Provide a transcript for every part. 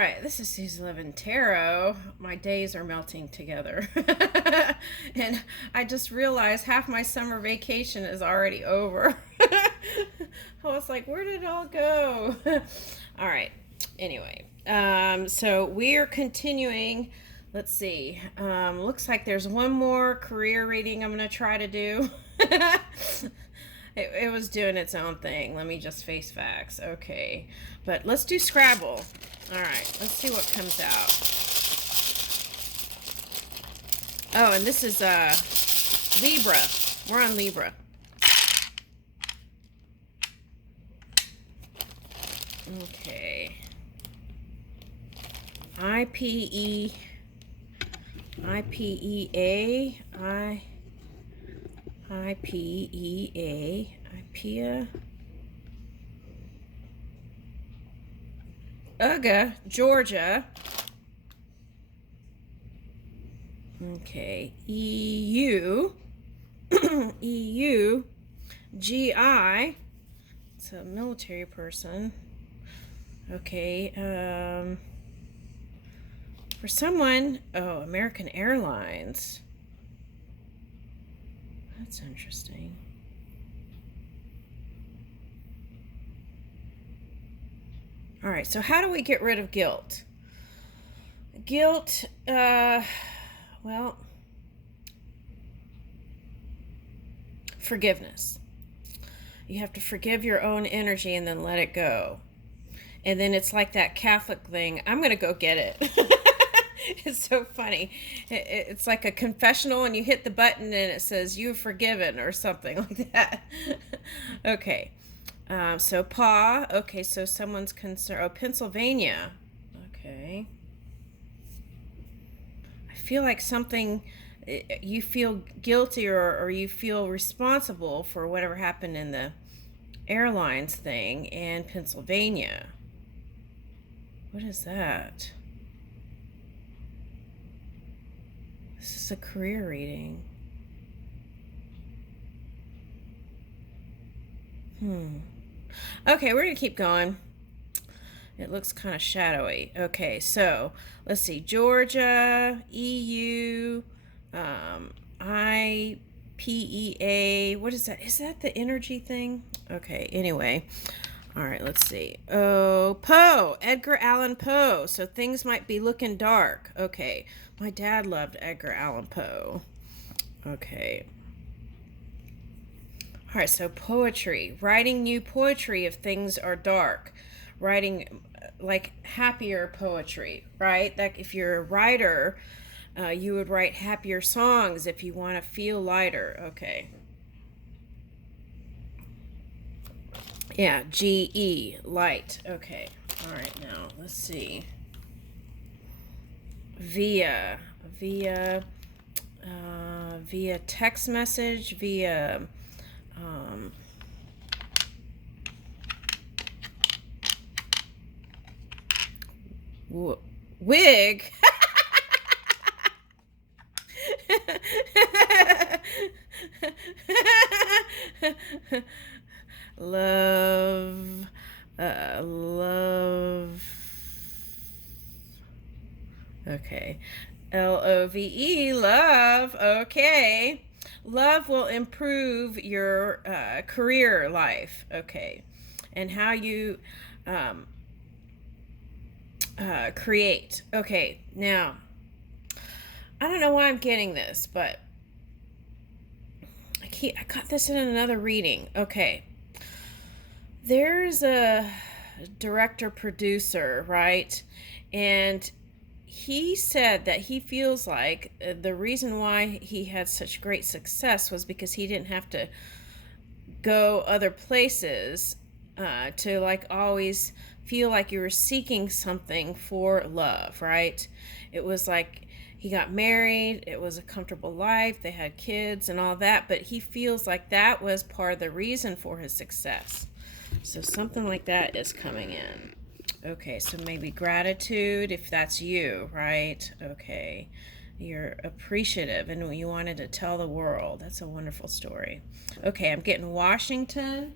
right, this is Susan Living Tarot. My days are melting together. And I just realized half my summer vacation is already over. I was like, where did it all go? All right, anyway. So we are continuing. Let's see. Looks like there's one more career reading I'm going to try to do. It was doing its own thing. Let me just face facts. Okay. But let's do Scrabble. All right. Let's see what comes out. Oh, and this is Libra. We're on Libra. Okay. IPEA. IPEA, Uga, Georgia. Okay, EU, EU, GI. It's a military person. Okay, for someone, oh, American Airlines. That's interesting. All right, so how do we get rid of guilt? Guilt, well, forgiveness. You have to forgive your own energy and then let it go. And then it's like that Catholic thing. I'm going to go get it. It's so funny. It's like a confessional and you hit the button and it says you're forgiven or something like that. Okay. So paw. Okay, so someone's concerned. Oh, Pennsylvania. Okay. I feel like something, you feel guilty or you feel responsible for whatever happened in the airlines thing in Pennsylvania. What is that? This is a career reading. Okay, we're going to keep going. It looks kind of shadowy. Okay, so let's see. Georgia, EU, IPEA. What is that? Is that the energy thing? Okay, anyway. All right, let's see. Oh, Poe, Edgar Allan Poe. So things might be looking dark. Okay, my dad loved Edgar Allan Poe. Okay. All right, so poetry. Writing new poetry if things are dark. Writing like happier poetry, right? Like if you're a writer, you would write happier songs if you want to feel lighter. Okay. Yeah, GE, light. Okay. All right, now let's see. Via text message, via wig. Love, love. Okay. LOVE, love. Okay. Love will improve your career life. Okay. And how you create. Okay. Now, I don't know why I'm getting this, but I got this in another reading. Okay. There's a director producer, right? And he said that he feels like the reason why he had such great success was because he didn't have to go other places to like always feel like you were seeking something for love, right? It was like he got married, it was a comfortable life, they had kids and all that, but he feels like that was part of the reason for his success. So something like that is coming in. Okay, so maybe gratitude if that's you, right? Okay, you're appreciative and you wanted to tell the world. That's a wonderful story. Okay, I'm getting Washington.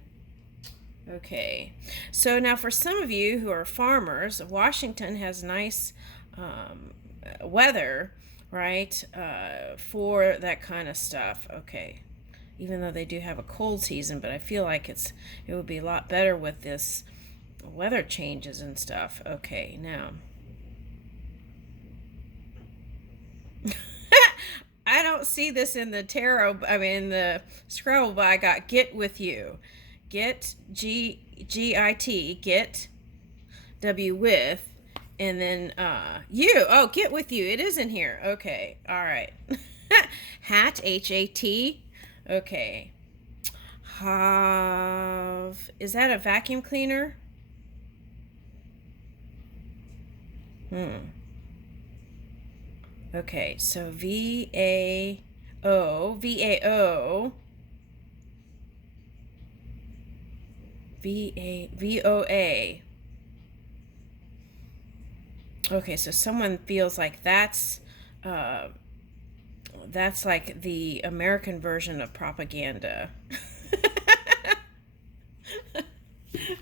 Okay, so now for some of you who are farmers, Washington has nice weather, right, for that kind of stuff. Okay, even though they do have a cold season, but I feel like it would be a lot better with this weather changes and stuff. Okay, now I don't see this in the tarot. I mean, the Scrabble, but I got get with you, get Git, get W with, and then you. Oh, get with you. It is in here. Okay, all right. Hat, HAT. Okay. Have, is that a vacuum cleaner? Okay, so VOA. Okay, so someone feels like that's like the American version of propaganda.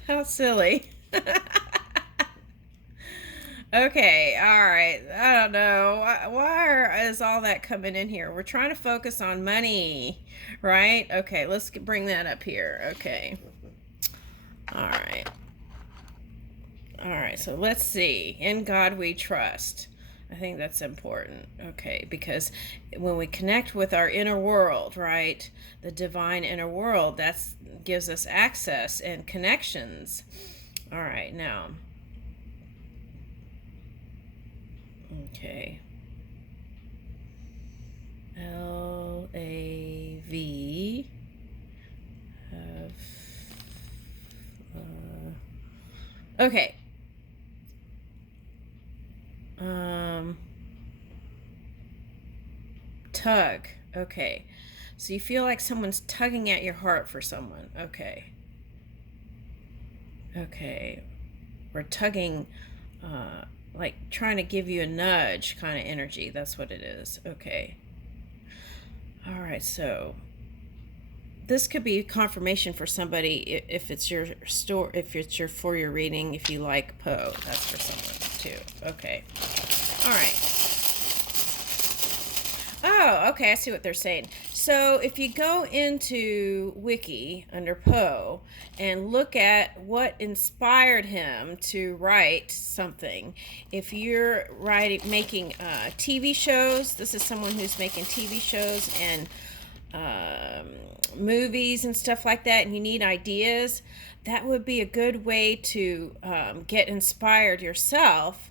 How silly. Okay, all right. I don't know. Why is all that coming in here? We're trying to focus on money, right? Okay, let's bring that up here. Okay. All right. All right, so let's see. In God we trust. I think that's important. Okay, because when we connect with our inner world, right, the divine inner world, that gives us access and connections. All right, now. Okay. LAV. Okay. Tug. Okay. So you feel like someone's tugging at your heart for someone. Okay. Okay. Or tugging, like trying to give you a nudge kind of energy. That's what it is. Okay. All right. So this could be confirmation for somebody if it's your if it's your for your reading. If you like Poe, that's for someone too. Okay. All right. Oh, okay, I see what they're saying. So if you go into Wiki under Poe and look at what inspired him to write something, if you're making TV shows, this is someone who's making TV shows and movies and stuff like that, and you need ideas, that would be a good way to get inspired yourself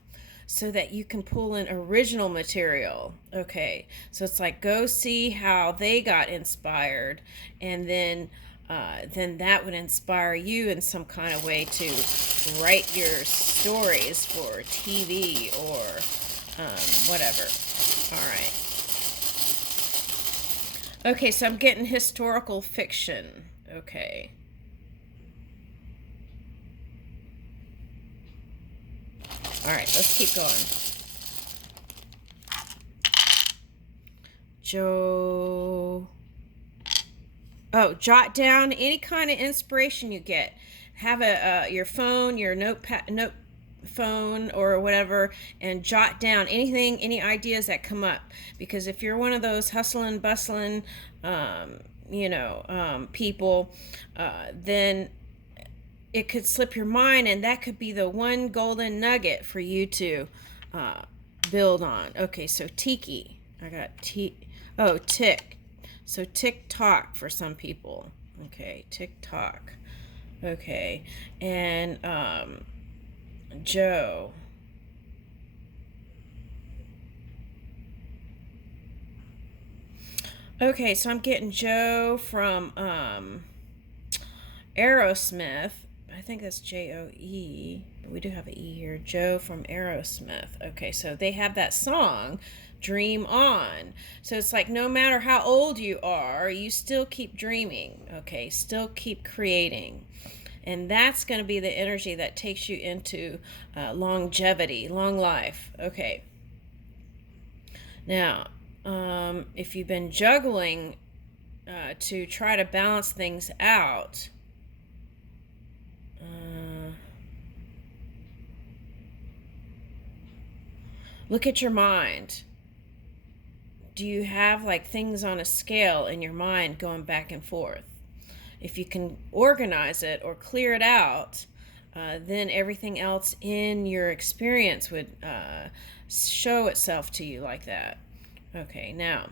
so that you can pull in original material. Okay, so it's like go see how they got inspired, and then that would inspire you in some kind of way to write your stories for TV or whatever. All right. Okay, so I'm getting historical fiction. Okay. All right, let's keep going. Joe. Oh, jot down any kind of inspiration you get. Have your phone, your note phone or whatever, and jot down any ideas that come up. Because if you're one of those hustling, bustling, people, then it could slip your mind, and that could be the one golden nugget for you to build on. Okay, so tiki. I got tick. So tick-tock for some people. Okay, tick-tock. Okay, and Joe. Okay, so I'm getting Joe from Aerosmith. I think that's Joe, but we do have an E here. Joe from Aerosmith. Okay, so they have that song, Dream On. So it's like no matter how old you are, you still keep dreaming. Okay, still keep creating. And that's going to be the energy that takes you into longevity, long life. Okay. Now, if you've been juggling to try to balance things out, Look at your mind. Do you have like things on a scale in your mind going back and forth? If you can organize it or clear it out, then everything else in your experience would show itself to you like that. Okay, now,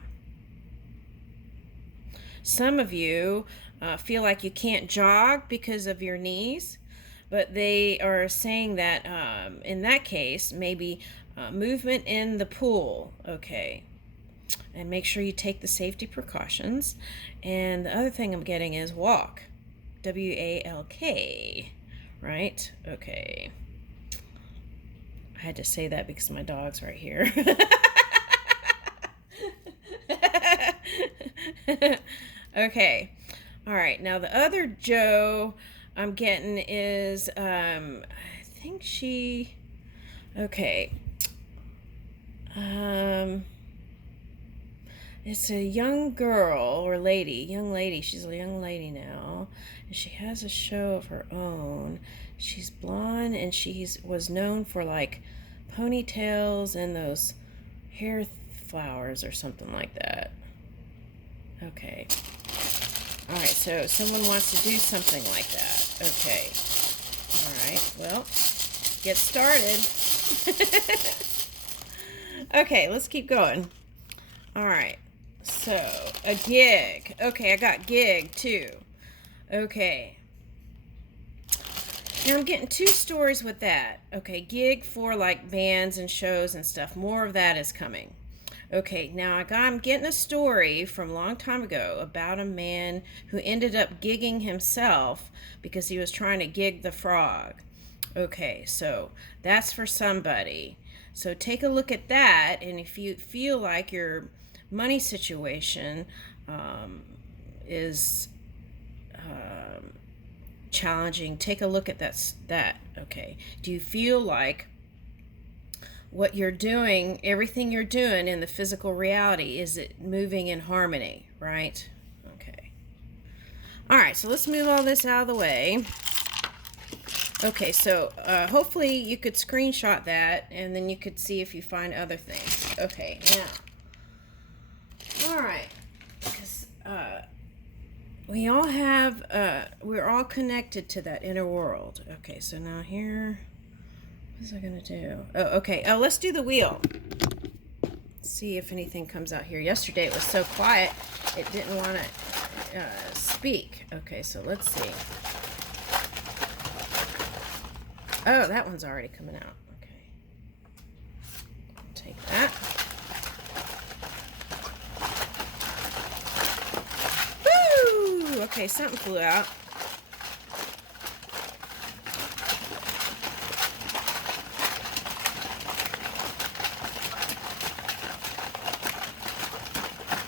some of you feel like you can't jog because of your knees, but they are saying that in that case, maybe movement in the pool, okay. And make sure you take the safety precautions. And the other thing I'm getting is walk. W-A-L-K. Right? Okay. I had to say that because my dog's right here. Okay. All right. Now the other Joe I'm getting is, I think she, okay. It's a young girl or young lady. She's a young lady now, and she has a show of her own. She's blonde, and was known for like ponytails and those hair flowers or something like that. Okay. All right, so someone wants to do something like that. Okay. All right, well, get started. Okay, let's keep going. All right. So, a gig. Okay, I got gig too. Okay. Now I'm getting two stories with that. Okay, gig for like bands and shows and stuff. More of that is coming. Okay, now I'm getting a story from a long time ago about a man who ended up gigging himself because he was trying to gig the frog. Okay, so that's for somebody. So take a look at that, and if you feel like your money situation is challenging, take a look at that. Okay, do you feel like what you're doing, everything you're doing in the physical reality, is it moving in harmony, right? Okay. All right, so let's move all this out of the way. Okay, so hopefully you could screenshot that, and then you could see if you find other things. Okay, now, all right, because we all have, we're all connected to that inner world. Okay, so now here, what is I gonna do? Oh, okay. Oh, let's do the wheel. See if anything comes out here. Yesterday it was so quiet, it didn't want to speak. Okay, so let's see. Oh, that one's already coming out. Okay. Take that. Woo! Okay, something flew out.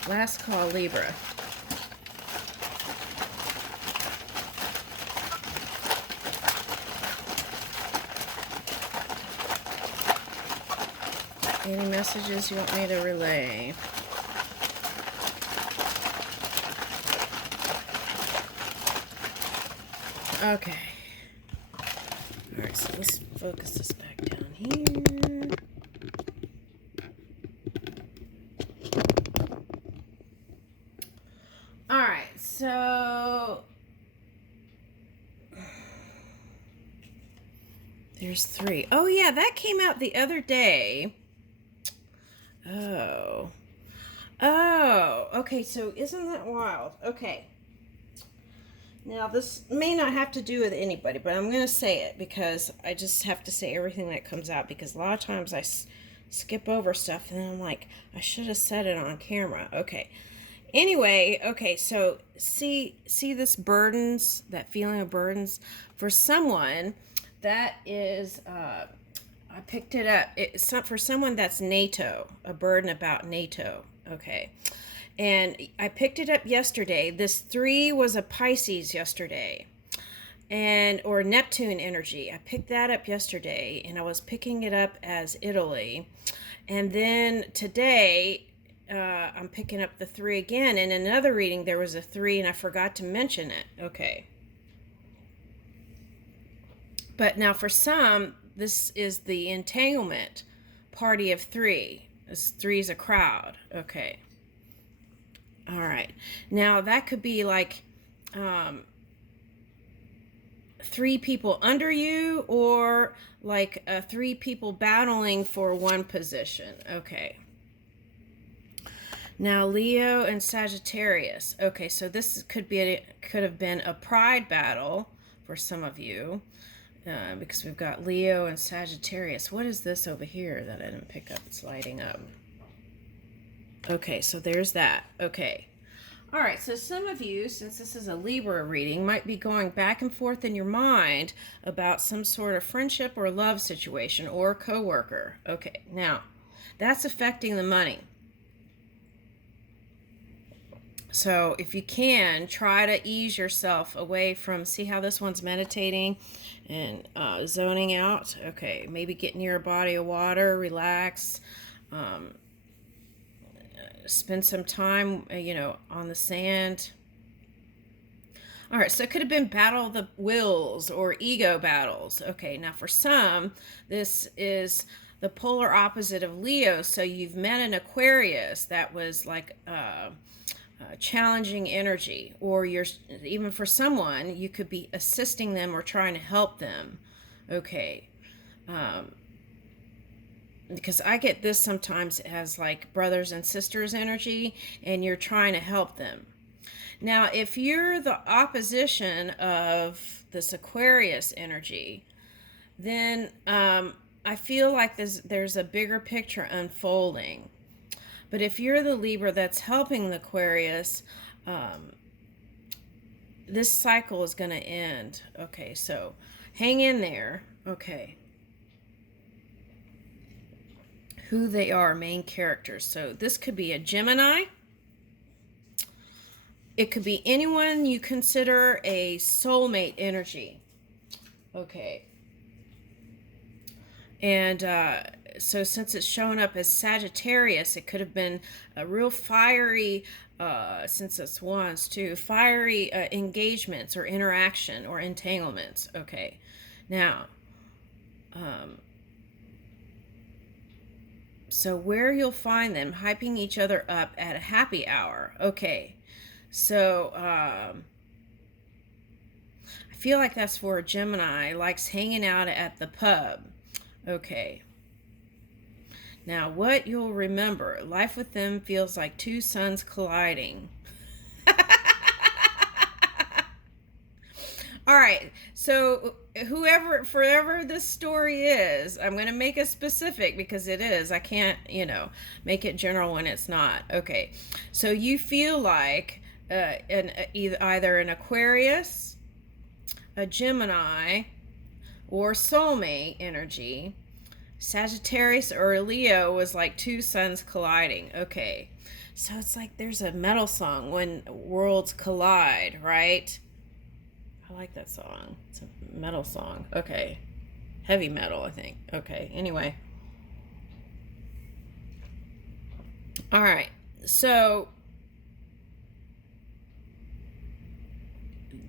Last call, Libra. Any messages you want me to relay? Okay. Alright, so let's focus this back down here. Alright, so there's 3. Oh yeah, that came out the other day. Oh, okay, so isn't that wild? Okay. Now, this may not have to do with anybody, but I'm going to say it because I just have to say everything that comes out, because a lot of times I skip over stuff and then I'm like, I should have said it on camera. Okay. Anyway, okay, so see this burdens, that feeling of burdens? For someone, that is... I picked it up. It's for someone that's NATO, a burden about NATO. Okay. And I picked it up yesterday. This 3 was a Pisces yesterday, or Neptune energy. I picked that up yesterday, and I was picking it up as Italy. And then today, I'm picking up the 3 again. In another reading, there was a 3, and I forgot to mention it. Okay. But now for some, this is the entanglement party of three. Three is a crowd. Okay. All right. Now that could be like 3 people under you, or like 3 people battling for one position. Okay. Now Leo and Sagittarius. Okay, so this could have been a pride battle for some of you, because we've got Leo and Sagittarius. What is this over here that I didn't pick up? It's lighting up. Okay, so there's that. Okay. All right, so some of you, since this is a Libra reading, might be going back and forth in your mind about some sort of friendship or love situation or coworker. Okay, now that's affecting the money. So if you can, try to ease yourself away from, see how this one's meditating and zoning out? Okay, maybe get near a body of water, relax, spend some time, on the sand. All right, so it could have been battle of the wills or ego battles. Okay, now for some, this is the polar opposite of Leo. So you've met an Aquarius that was like challenging energy, or even for someone, you could be assisting them or trying to help them. Okay. Because I get this sometimes as like brothers and sisters energy, and you're trying to help them. Now, if you're the opposition of this Aquarius energy, then I feel like there's a bigger picture unfolding. But if you're the Libra that's helping the Aquarius, this cycle is going to end. Okay, so hang in there. Okay. Who they are, main characters. So this could be a Gemini. It could be anyone you consider a soulmate energy. Okay. And so since it's showing up as Sagittarius, it could have been a real fiery, since it's wands too, fiery engagements or interaction or entanglements. Okay. Now, so where you'll find them, hyping each other up at a happy hour. Okay. So, I feel like that's for a Gemini, likes hanging out at the pub. Okay. Now, what you'll remember, life with them feels like 2 suns colliding. All right, so forever this story is, I'm going to make it specific because it is. I can't, make it general when it's not. Okay, so you feel like either an Aquarius, a Gemini, or soulmate energy. Sagittarius or Leo was like 2 suns colliding. Okay, so it's like there's a metal song, When Worlds Collide, right? I like that song. It's a metal song. Okay. Heavy metal, I think. Okay, anyway. All right, so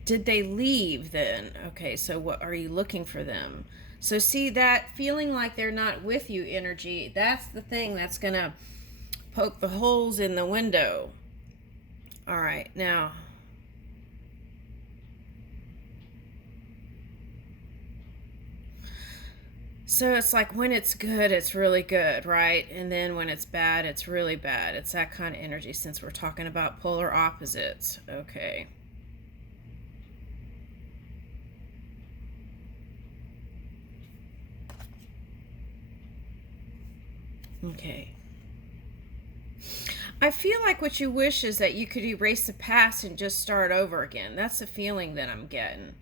did they leave then? Okay, so what are you looking for them? So see, that feeling like they're not with you energy, that's the thing that's going to poke the holes in the window. All right, now. So it's like when it's good, it's really good, right? And then when it's bad, it's really bad. It's that kind of energy since we're talking about polar opposites. Okay. Okay. I feel like what you wish is that you could erase the past and just start over again. That's the feeling that I'm getting.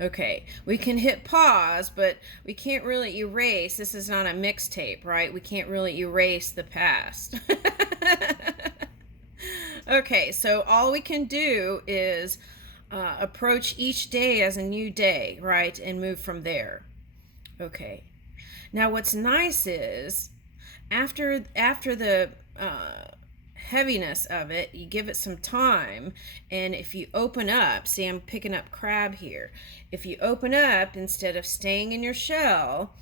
Okay, we can hit pause, but we can't really erase. This is not a mixtape, right? We can't really erase the past. Okay, so all we can do is approach each day as a new day, right? And move from there. Okay. Now what's nice is after the heaviness of it, you give it some time, and if you open up, see, I'm picking up crab here. If you open up, instead of staying in your shell,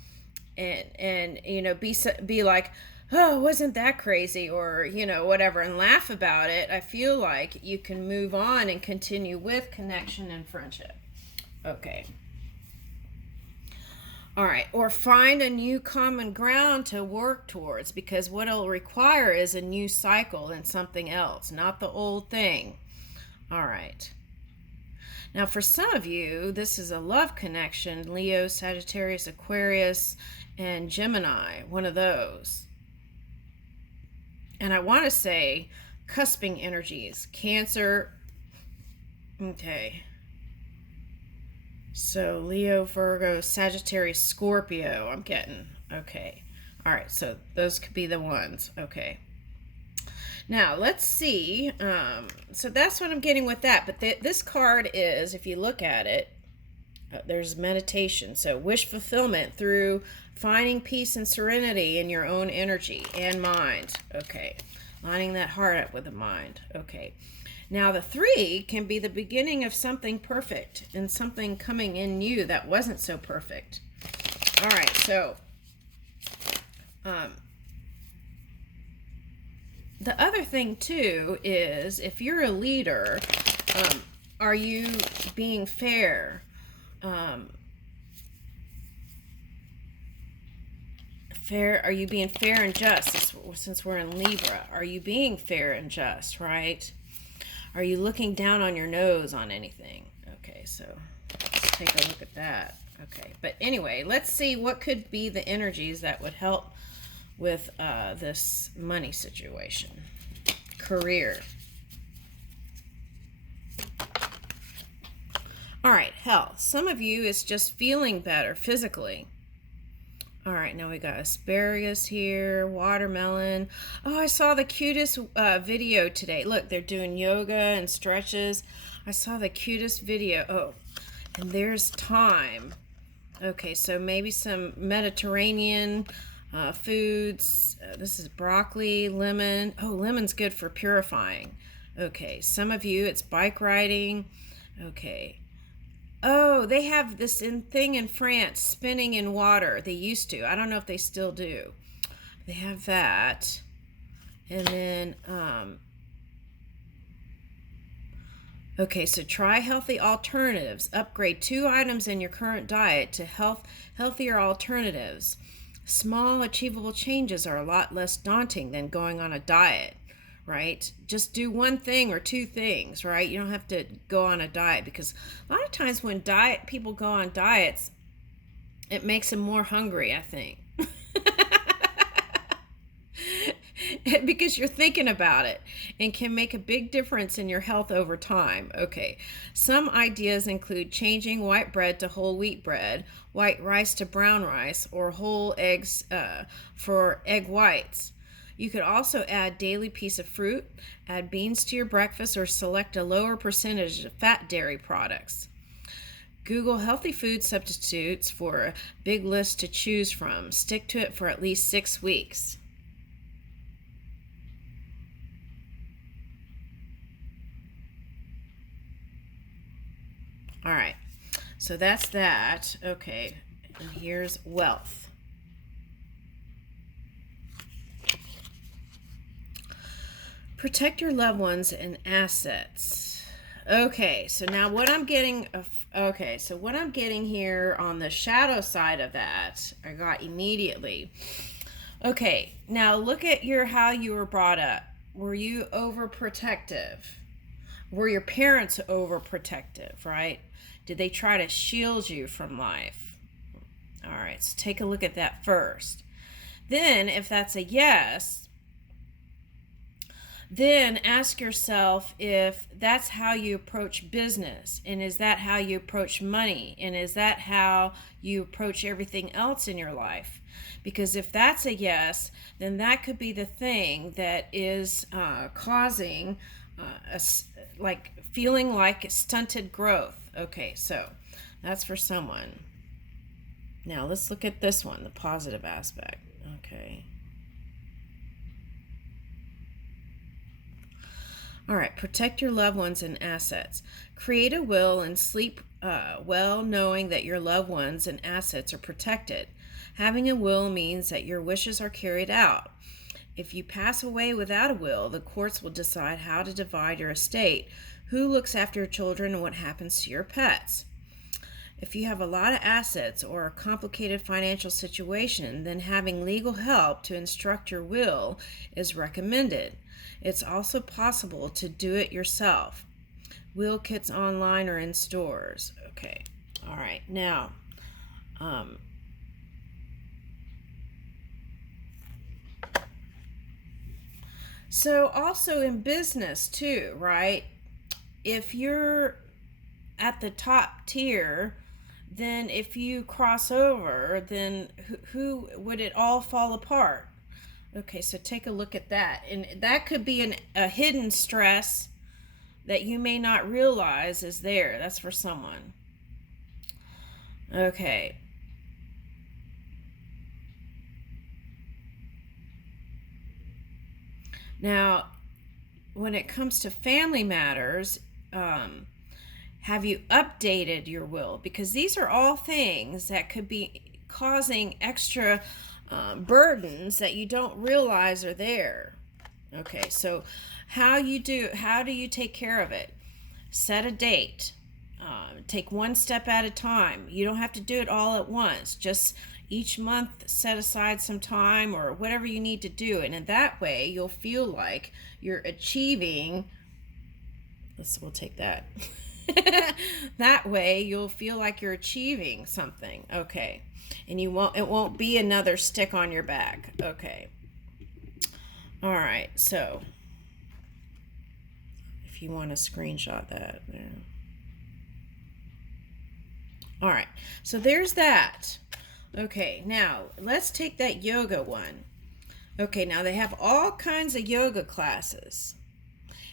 and you know, be like, oh, wasn't that crazy, or you know, whatever, and laugh about it, I feel like you can move on and continue with connection and friendship. Okay. All right, or find a new common ground to work towards, because what it'll require is a new cycle and something else, not the old thing. All right. Now, for some of you, this is a love connection: Leo, Sagittarius, Aquarius, and Gemini, one of those. And I want to say cusping energies: Cancer. Okay. So Leo, Virgo, Sagittarius, Scorpio, I'm getting. Okay. All right, so those could be the ones. Okay. Now, let's see. So that's what I'm getting with that. But this card is, if you look at it, there's meditation. So wish fulfillment through finding peace and serenity in your own energy and mind. Okay. Lining that heart up with the mind. Okay. Now, the 3 can be the beginning of something perfect and something coming in you that wasn't so perfect. All right, so the other thing, too, is if you're a leader, are you being fair? Are you being fair and just? Since we're in Libra, are you being fair and just, right? Are you looking down on your nose on anything? Okay, so let's take a look at that. Okay, but anyway, let's see what could be the energies that would help with this money situation. Career. All right, health. Some of you is just feeling better physically. All right, now we got asparagus here, watermelon. Oh, I saw the cutest video today. Look, they're doing yoga and stretches. I saw the cutest video. Oh, and there's thyme. Okay, so maybe some Mediterranean foods. This is broccoli, lemon. Oh, lemon's good for purifying. Okay, some of you, it's bike riding. Okay. Oh, they have this thing in France, spinning in water. They used to. I don't know if they still do. They have that. And then, okay, so try healthy alternatives. Upgrade 2 items in your current diet to healthier alternatives. Small, achievable changes are a lot less daunting than going on a diet. Right? Just do one thing or 2 things, right? You don't have to go on a diet, because a lot of times when people go on diets, it makes them more hungry, I think. Because you're thinking about it, and can make a big difference in your health over time. Okay, some ideas include changing white bread to whole wheat bread, white rice to brown rice, or whole eggs for egg whites. You could also add daily piece of fruit, add beans to your breakfast, or select a lower percentage of fat dairy products. Google healthy food substitutes for a big list to choose from. Stick to it for at least 6 weeks. All right, so that's that. Okay, and here's wealth. Protect your loved ones and assets. Okay, so now what I'm getting, here on the shadow side of that, I got immediately. Okay, now look at how you were brought up. Were you overprotective? Were your parents overprotective, right? Did they try to shield you from life? All right, so take a look at that first. Then, if that's a yes, then ask yourself if that's how you approach business, and is that how you approach money, and is that how you approach everything else in your life? Because if that's a yes, then that could be the thing that is causing feeling like stunted growth. Okay, so that's for someone. Now let's look at this one, the positive aspect. Okay. All right, protect your loved ones and assets. Create a will and sleep well knowing that your loved ones and assets are protected. Having a will means that your wishes are carried out. If you pass away without a will, the courts will decide how to divide your estate, who looks after your children, and what happens to your pets. If you have a lot of assets or a complicated financial situation, then having legal help to instruct your will is recommended. It's also possible to do it yourself. Will kits online or in stores. Okay, all right. Now, so also in business too, right? If you're at the top tier, then if you cross over, then who would it all fall apart? Okay, so take a look at that. And that could be a hidden stress that you may not realize is there. That's for someone. Okay. Now, when it comes to family matters, have you updated your will? Because these are all things that could be causing extra burdens that you don't realize are there. Okay, so how do you take care of it? Set a date. Take one step at a time. You don't have to do it all at once. Just each month set aside some time or whatever you need to do. And in that way, you'll feel like you're achieving. We'll take that. That way, you'll feel like you're achieving something. Okay. And it won't be another stick on your back. Okay. All right. So, if you want to screenshot that. Yeah. All right, so there's that. Okay, now let's take that yoga one. Okay, now they have all kinds of yoga classes.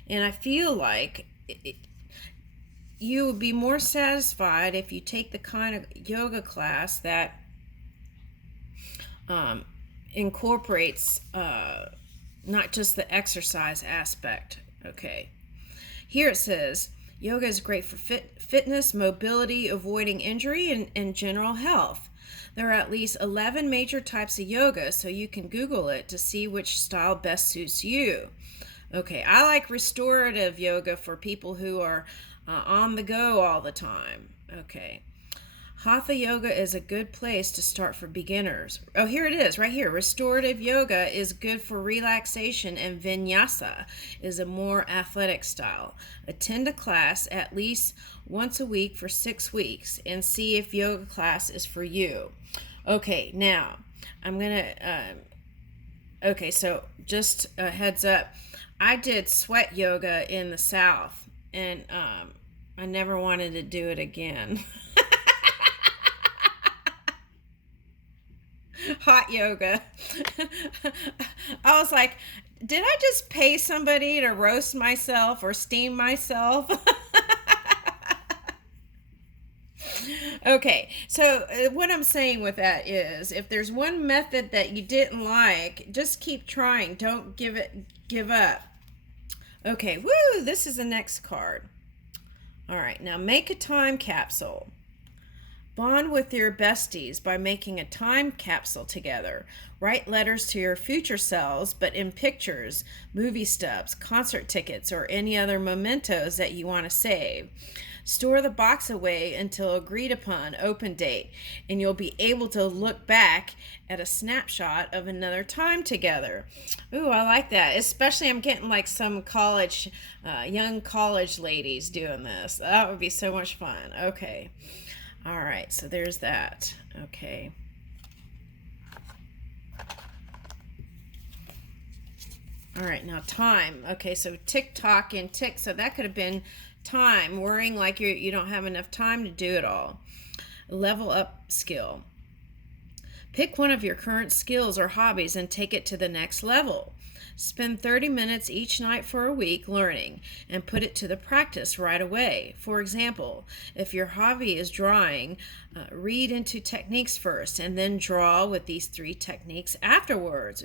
And I feel like you would be more satisfied if you take the kind of yoga class that incorporates not just the exercise aspect. Okay, here it says, yoga is great for fitness, mobility, avoiding injury, and general health. There are at least 11 major types of yoga, so you can Google it to see which style best suits you. Okay, I like restorative yoga for people who are on the go all the time. Okay. Hatha yoga is a good place to start for beginners. Oh, here it is, right here. Restorative yoga is good for relaxation, and vinyasa is a more athletic style. Attend a class at least once a week for 6 weeks and see if yoga class is for you. Okay, now I'm going to, okay, so just a heads up. I did sweat yoga in the South, and I never wanted to do it again. Hot yoga. I was like, did I just pay somebody to roast myself or steam myself? Okay, so what I'm saying with that is, if there's one method that you didn't like, just keep trying. Don't give up. Okay, woo, this is the next card. All right, now make a time capsule. Bond with your besties by making a time capsule together. Write letters to your future selves, but in pictures, movie stubs, concert tickets, or any other mementos that you want to save. Store the box away until agreed upon open date, and you'll be able to look back at a snapshot of another time together. Ooh, I like that. Especially I'm getting like some young college ladies doing this. That would be so much fun. Okay. All right, so there's that. Okay. All right, now time. Okay, so tick-tock and tick. So that could have been time, worrying like you don't have enough time to do it all. Level up skill. Pick one of your current skills or hobbies and take it to the next level. Spend 30 minutes each night for a week learning and put it to the practice right away. For example, if your hobby is drawing, read into techniques first and then draw with these 3 techniques afterwards.